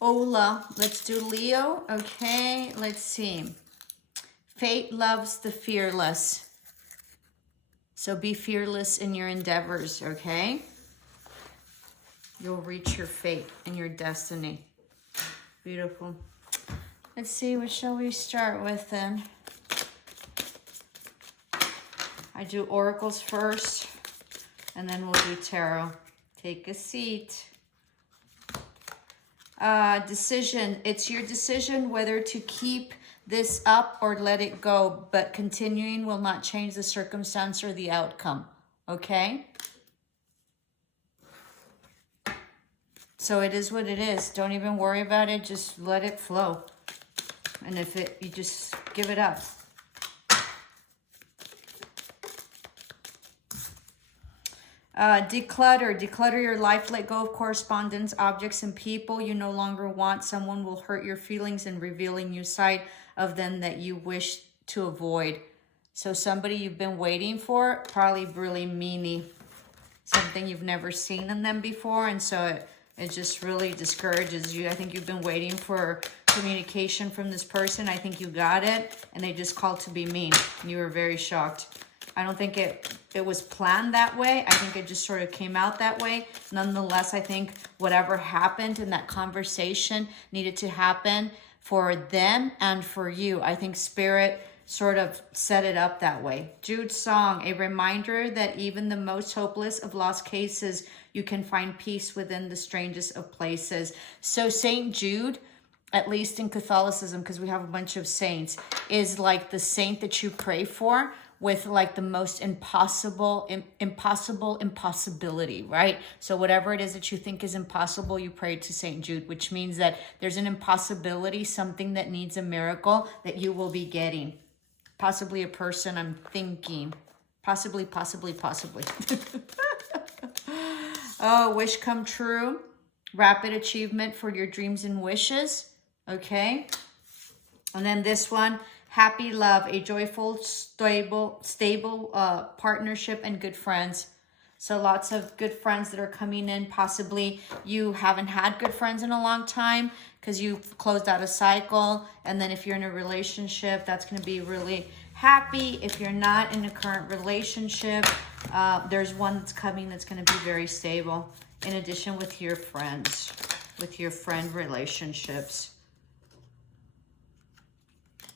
Ola. Let's do Leo. Okay, let's see. Fate loves the fearless. So be fearless in your endeavors, okay? You'll reach your fate and your destiny. Beautiful. Let's see, what shall we start with then? I do oracles first, and then we'll do tarot. Take a seat. Decision. It's your decision whether to keep this up or let it go, but continuing will not change the circumstance or the outcome, okay? So it is what it is. Don't even worry about it. Just let it flow. And if you just give it up. Declutter your life. Let go of correspondence, objects, and people you no longer want. Someone will hurt your feelings and reveal a new side of them that you wish to avoid. So somebody you've been waiting for, probably really meanie. Something you've never seen in them before, and so it just really discourages you. I think you've been waiting for communication from this person. I think you got it, and they just called to be mean. And you were very shocked. I don't think it was planned that way. I think it just sort of came out that way. Nonetheless, I think whatever happened in that conversation needed to happen for them and for you. I think Spirit sort of set it up that way. Jude's song, a reminder that even the most hopeless of lost cases, you can find peace within the strangest of places. So Saint Jude, at least in Catholicism, because we have a bunch of saints, is like the saint that you pray for with like the most impossibility, right? So whatever it is that you think is impossible, you pray to Saint Jude, which means that there's an impossibility, something that needs a miracle that you will be getting. Possibly a person, I'm thinking. Possibly. Oh, wish come true. Rapid achievement for your dreams and wishes. Okay. And then this one, happy love, a joyful, stable partnership and good friends. So lots of good friends that are coming in. Possibly you haven't had good friends in a long time because you've closed out a cycle. And then if you're in a relationship, that's going to be really happy. If you're not in a current relationship, there's one that's coming that's going to be very stable. In addition with your friends, with your friend relationships.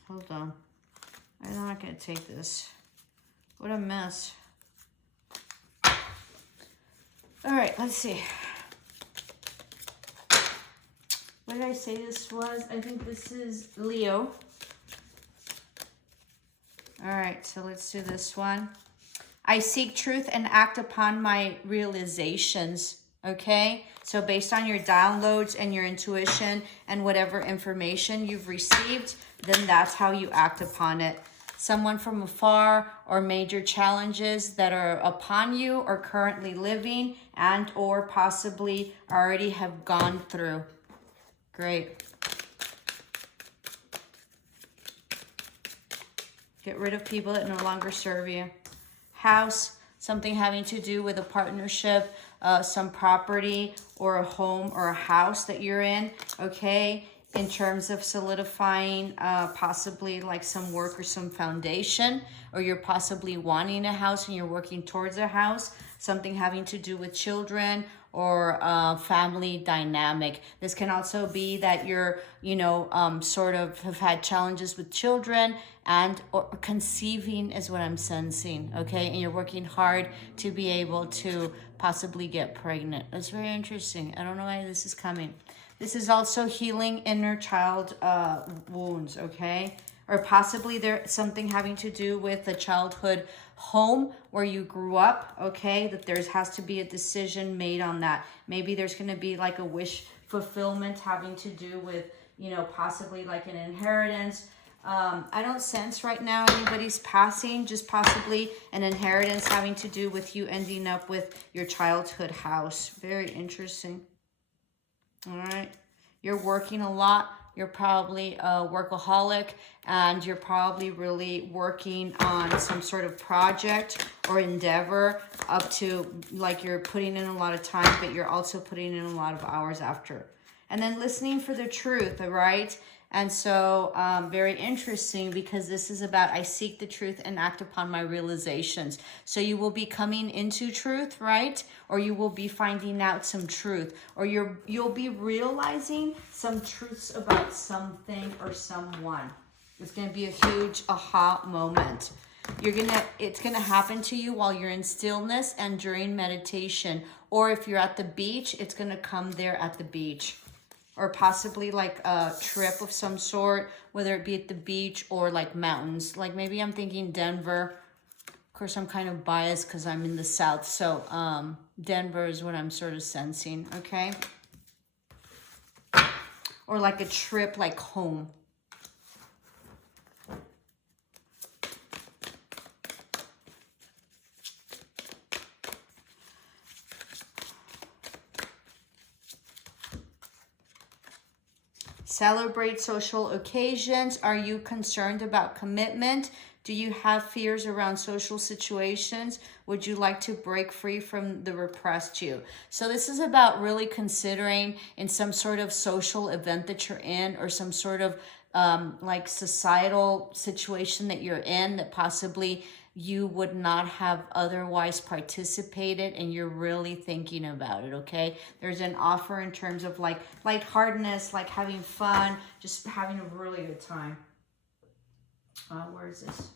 Hold on. I'm not going to take this. What a mess. All right, let's see. What did I say this was? I think this is Leo. All right, so let's do this one. I seek truth and act upon my realizations. Okay, so based on your downloads and your intuition and whatever information you've received, then that's how you act upon it. Someone from afar or major challenges that are upon you or currently living and or possibly already have gone through. Great. Get rid of people that no longer serve you. House, something having to do with a partnership, some property or a home or a house that you're in, okay? In terms of solidifying possibly like some work or some foundation, or you're possibly wanting a house and you're working towards a house, something having to do with children or family dynamic. This can also be that you're, sort of have had challenges with children and or conceiving is what I'm sensing, okay? And you're working hard to be able to possibly get pregnant. That's very interesting. I don't know why this is coming. This is also healing inner child wounds, okay? Or possibly there's something having to do with a childhood home where you grew up, okay? That there has to be a decision made on that. Maybe there's going to be like a wish fulfillment having to do with, possibly like an inheritance. I don't sense right now anybody's passing, just possibly an inheritance having to do with you ending up with your childhood house. Very interesting. All right. You're working a lot. You're probably a workaholic and you're probably really working on some sort of project or endeavor up to like you're putting in a lot of time, but you're also putting in a lot of hours after. And then listening for the truth, all right? And so very interesting, because this is about I seek the truth and act upon my realizations. So you will be coming into truth, right? Or you will be finding out some truth, or you'll be realizing some truths about something or someone. It's going to be a huge aha moment. It's going to happen to you while you're in stillness and during meditation. Or if you're at the beach, it's going to come there at the beach. Or possibly like a trip of some sort, whether it be at the beach or like mountains. Like maybe I'm thinking Denver. Of course, I'm kind of biased because I'm in the South. So Denver is what I'm sort of sensing, okay? Or like a trip like home. Celebrate social occasions. Are you concerned about commitment? Do you have fears around social situations? Would you like to break free from the repressed you? So this is about really considering in some sort of social event that you're in, or some sort of like societal situation that you're in that possibly you would not have otherwise participated, and you're really thinking about it, okay? There's an offer in terms of like lightheartedness, like having fun, just having a really good time. Where is this?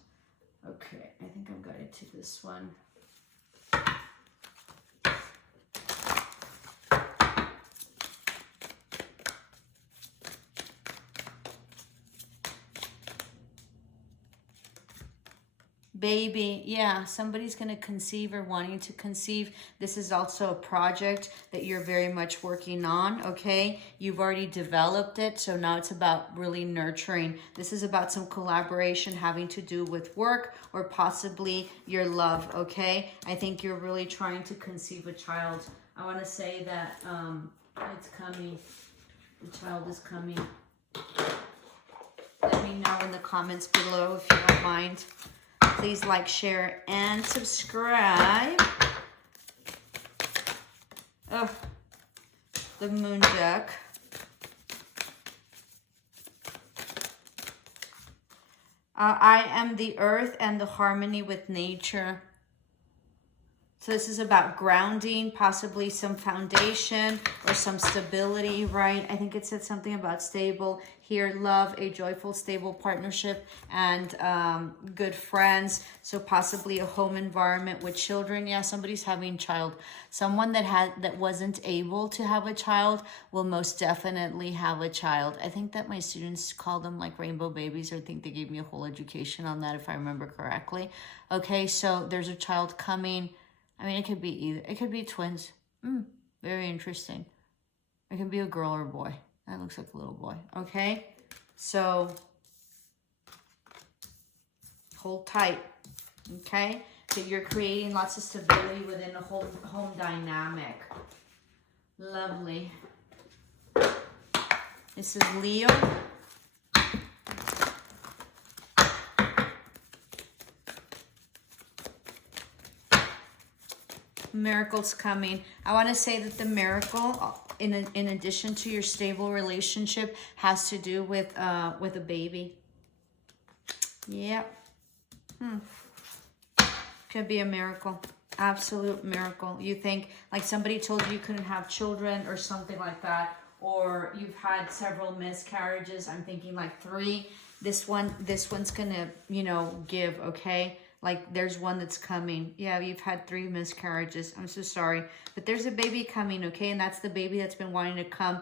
Okay, I think I'm guided to this one. Baby, yeah, somebody's going to conceive or wanting to conceive. This is also a project that you're very much working on, okay? You've already developed it, so now it's about really nurturing. This is about some collaboration having to do with work or possibly your love, okay? I think you're really trying to conceive a child. I want to say that it's coming. The child is coming. Let me know in the comments below if you don't mind. Please like, share, and subscribe. Oh, the moon deck. I am the earth and the harmony with nature. So this is about grounding, possibly some foundation or some stability, right? I think it said something about stable here. Love, a joyful, stable partnership, and good friends. So possibly a home environment with children. Yeah, somebody's having a child. Someone that wasn't able to have a child will most definitely have a child. I think that my students call them like rainbow babies, or I think they gave me a whole education on that if I remember correctly. Okay, so there's a child coming. I mean, it could be either. It could be twins. Very interesting. It could be a girl or a boy. That looks like a little boy. Okay? So, hold tight. Okay? So you're creating lots of stability within a home dynamic. Lovely. This is Leo. Miracles coming. I want to say that the miracle, in addition to your stable relationship, has to do with a baby. Yep. Could be a miracle. Absolute miracle. You think like somebody told you couldn't have children or something like that, or you've had several miscarriages. I'm thinking like 3. This one's gonna, give, okay? Like there's one that's coming. Yeah, you've had 3 miscarriages. I'm so sorry. But there's a baby coming, okay? And that's the baby that's been wanting to come,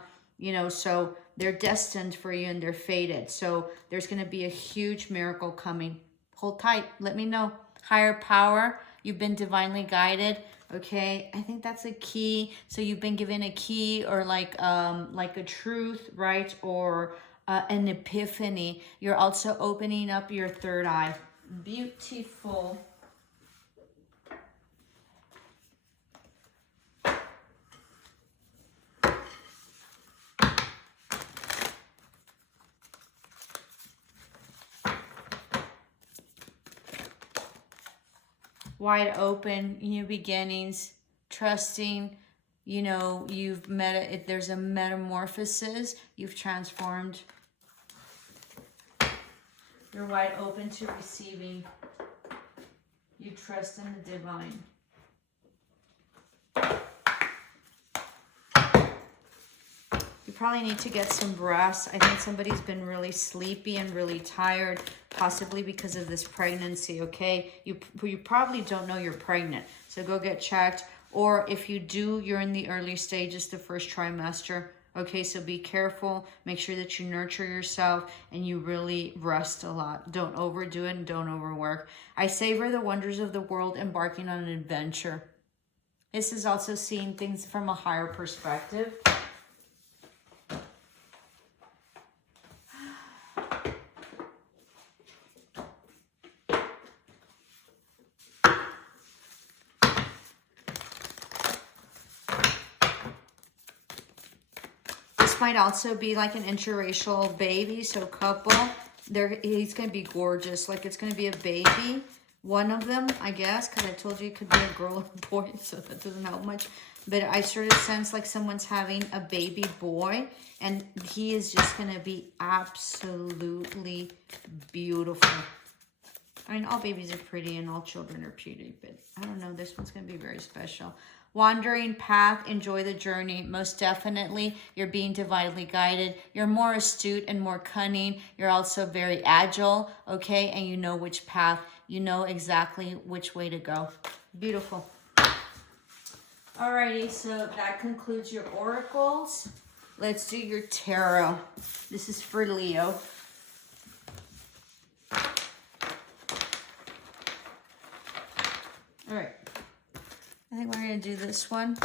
so they're destined for you and they're fated. So there's going to be a huge miracle coming. Hold tight. Let me know. Higher power. You've been divinely guided. Okay, I think that's a key. So you've been given a key, or like a truth, right? Or an epiphany. You're also opening up your third eye. Beautiful. Wide open, new beginnings, trusting, you know, you've there's a metamorphosis, you've transformed. You're wide open to receiving. You trust in the divine. You probably need to get some rest. I think somebody's been really sleepy and really tired, possibly because of this pregnancy, okay? You probably don't know you're pregnant, so go get checked. Or if you do, you're in the early stages, the first trimester. Okay, so be careful. Make sure that you nurture yourself and you really rest a lot. Don't overdo it and don't overwork. I savor the wonders of the world, embarking on an adventure. This is also seeing things from a higher perspective. Might also be like an interracial baby, so couple. He's gonna be gorgeous. Like it's gonna be a baby. One of them, I guess, because I told you it could be a girl or a boy, so that doesn't help much. But I sort of sense like someone's having a baby boy, and he is just gonna be absolutely beautiful. I mean, all babies are pretty and all children are pretty, but I don't know, this one's gonna be very special. Wandering path, enjoy the journey. Most definitely, you're being divinely guided. You're more astute and more cunning. You're also very agile, okay? And you know which path. You know exactly which way to go. Beautiful. Alrighty, so that concludes your oracles. Let's do your tarot. This is for Leo. All right. I think we're going to do this one.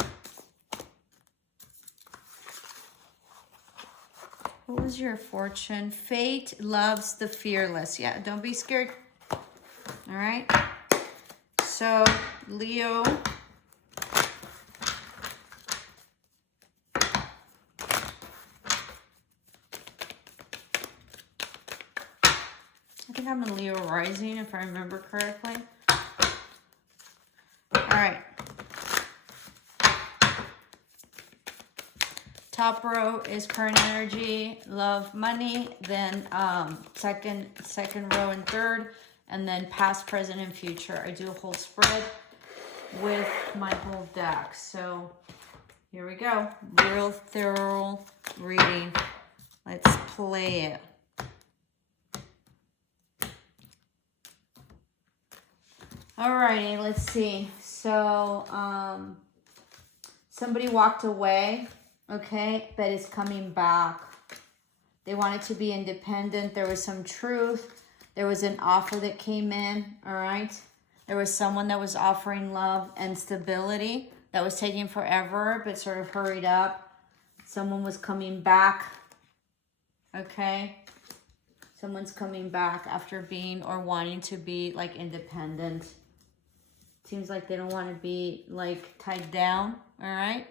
What was your fortune? Fate loves the fearless. Yeah, don't be scared. All right. So, Leo. I think I'm a Leo rising, if I remember correctly. All right. Top row is current energy, love, money. Then second row and third, and then past, present, and future. I do a whole spread with my whole deck. So here we go. Real thorough reading. Let's play it. Alrighty, let's see. So somebody walked away. Okay, but it's coming back. They wanted to be independent. There was some truth. There was an offer that came in, all right? There was someone that was offering love and stability that was taking forever, but sort of hurried up. Someone was coming back, okay? Someone's coming back after being or wanting to be like independent. Seems like they don't want to be like tied down, all right?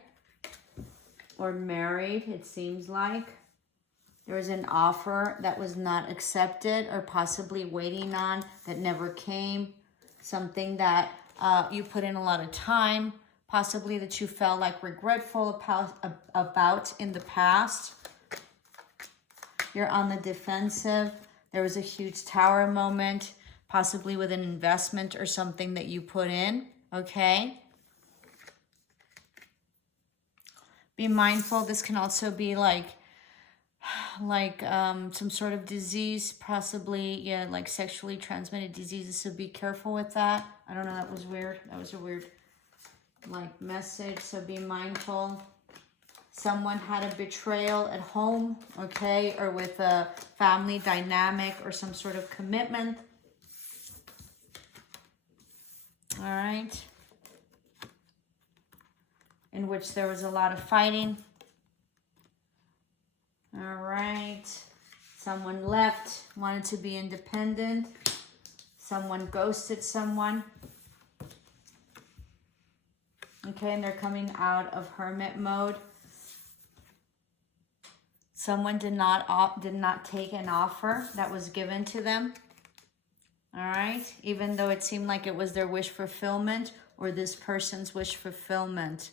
Or married, it seems like. There was an offer that was not accepted or possibly waiting on that never came. Something that you put in a lot of time, possibly that you felt like regretful about in the past. You're on the defensive. There was a huge tower moment, possibly with an investment or something that you put in, okay? Be mindful. This can also be like some sort of disease, possibly, yeah, like sexually transmitted diseases, so be careful with that. I don't know, that was weird. That was a weird like message, so be mindful. Someone had a betrayal at home, okay, or with a family dynamic or some sort of commitment. All right. In which there was a lot of fighting. All right. Someone left, wanted to be independent. Someone ghosted someone. Okay, and they're coming out of hermit mode. Someone did not take an offer that was given to them. All right, even though it seemed like it was their wish fulfillment or this person's wish fulfillment.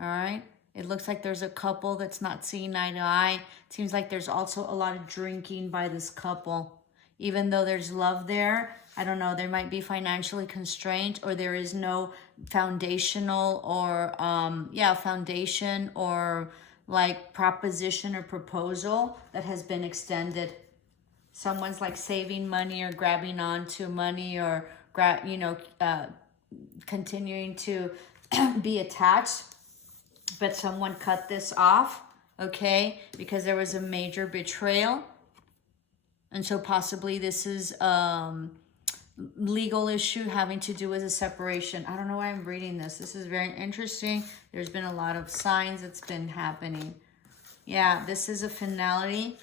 All right. It looks like there's a couple that's not seeing eye to eye. It seems like there's also a lot of drinking by this couple. Even though there's love there, I don't know, there might be financially constrained, or there is no foundational or, foundation or like proposition or proposal that has been extended. Someone's like saving money or grabbing onto money or, continuing to be attached. But someone cut this off, okay, because there was a major betrayal. And so possibly this is legal issue having to do with a separation. I don't know why I'm reading this. This is very interesting. There's been a lot of signs that's been happening. Yeah, this is a finality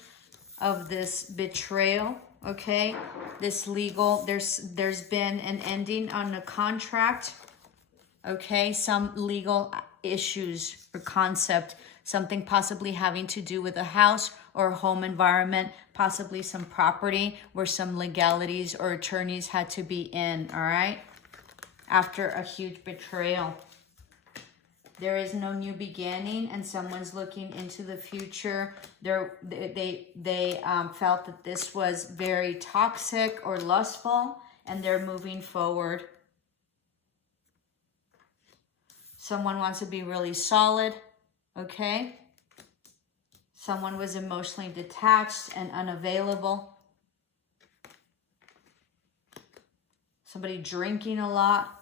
of this betrayal, okay? This legal, there's been an ending on a contract, okay? Some legal issues or concept, something possibly having to do with a house or a home environment, possibly some property where some legalities or attorneys had to be in, all right? After a huge betrayal. There is no new beginning, and someone's looking into the future. They felt that this was very toxic or lustful, and they're moving forward. Someone wants to be really solid, okay? Someone was emotionally detached and unavailable. Somebody drinking a lot.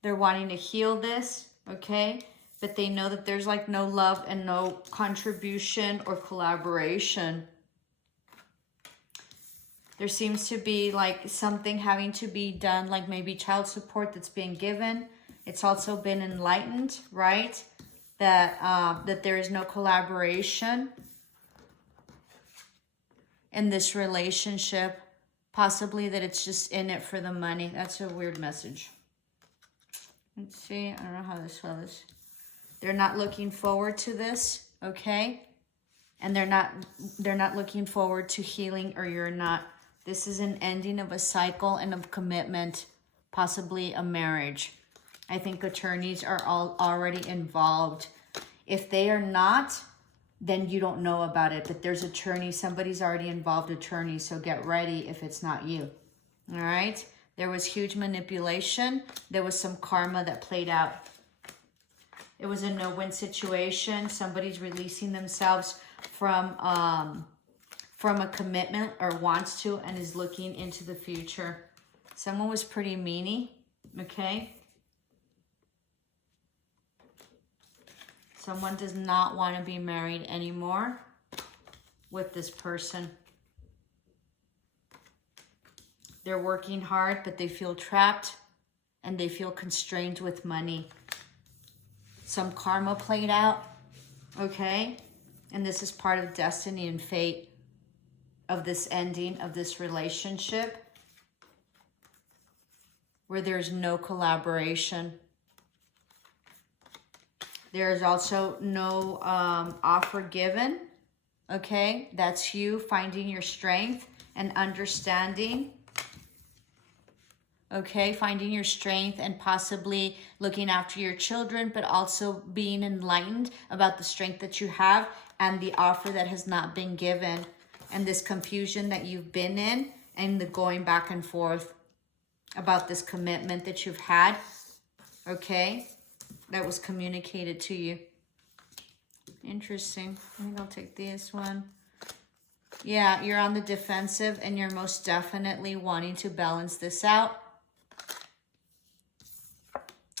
They're wanting to heal this, okay? But they know that there's like no love and no contribution or collaboration. There seems to be like something having to be done, like maybe child support that's being given. It's also been enlightened, right? That there is no collaboration in this relationship. Possibly that it's just in it for the money. That's a weird message. Let's see. I don't know how this was. They're not looking forward to this, okay? And they're not looking forward to healing, or you're not. This is an ending of a cycle and of commitment, possibly a marriage. I think attorneys are all already involved. If they are not, then you don't know about it. But there's attorneys, somebody's already involved, attorney, so get ready if it's not you. All right? There was huge manipulation. There was some karma that played out. It was a no-win situation. Somebody's releasing themselves from a commitment or wants to and is looking into the future. Someone was pretty meanie, okay? Someone does not want to be married anymore with this person. They're working hard, but they feel trapped and they feel constrained with money. Some karma played out, okay? And this is part of destiny and fate of this ending of this relationship where there's no collaboration. There's also no offer given, okay? That's you finding your strength and understanding, okay? Finding your strength and possibly looking after your children, but also being enlightened about the strength that you have and the offer that has not been given, and this confusion that you've been in and the going back and forth about this commitment that you've had, okay? That was communicated to you. Interesting. I think I'll take this one. Yeah, you're on the defensive and you're most definitely wanting to balance this out.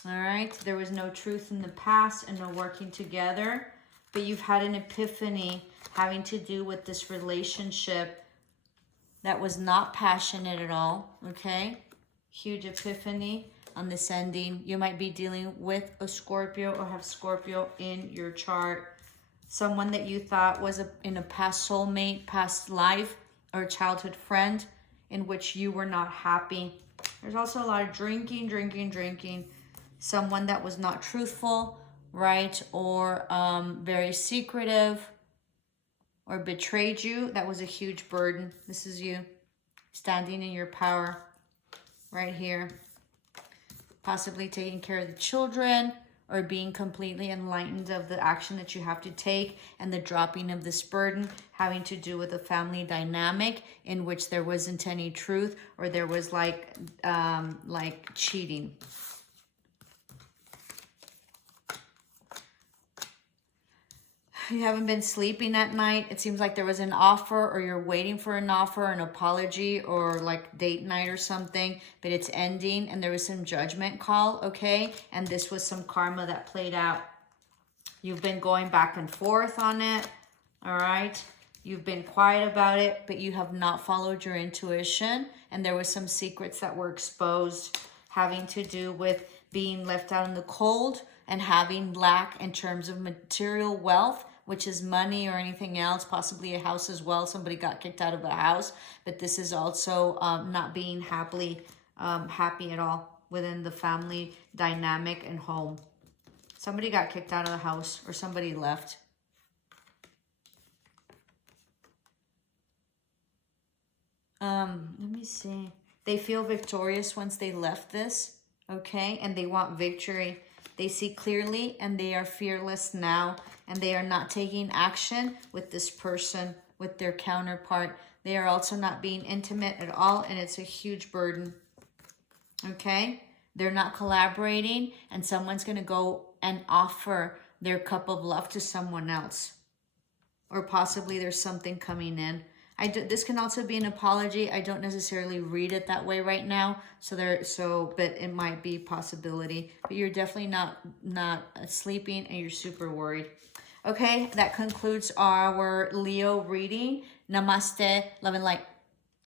All right. There was no truth in the past and no working together, but you've had an epiphany having to do with this relationship that was not passionate at all. Okay. Huge epiphany on this ending. You might be dealing with a Scorpio or have Scorpio in your chart. Someone that you thought was in a past soulmate, past life, or a childhood friend in which you were not happy. There's also a lot of drinking. Someone that was not truthful, right? Or very secretive or betrayed you. That was a huge burden. This is you standing in your power right here. Possibly taking care of the children or being completely enlightened of the action that you have to take, and the dropping of this burden having to do with a family dynamic in which there wasn't any truth, or there was like cheating. You haven't been sleeping at night. It seems like there was an offer, or you're waiting for an offer, an apology, or like date night or something, but it's ending and there was some judgment call, okay? And this was some karma that played out. You've been going back and forth on it, all right? You've been quiet about it, but you have not followed your intuition, and there was some secrets that were exposed having to do with being left out in the cold and having lack in terms of material wealth, which is money or anything else, possibly a house as well. Somebody got kicked out of a house, but this is also not being happy at all within the family dynamic and home. Somebody got kicked out of the house, or somebody left. Let me see. They feel victorious once they left this, okay? And they want victory. They see clearly and they are fearless now, and they are not taking action with this person, with their counterpart. They are also not being intimate at all, and it's a huge burden, okay? They're not collaborating, and someone's going to go and offer their cup of love to someone else. Or possibly there's something coming in. This can also be an apology. I don't necessarily read it that way right now. But it might be a possibility. But you're definitely not sleeping, and you're super worried. Okay, that concludes our Leo reading. Namaste, love and light.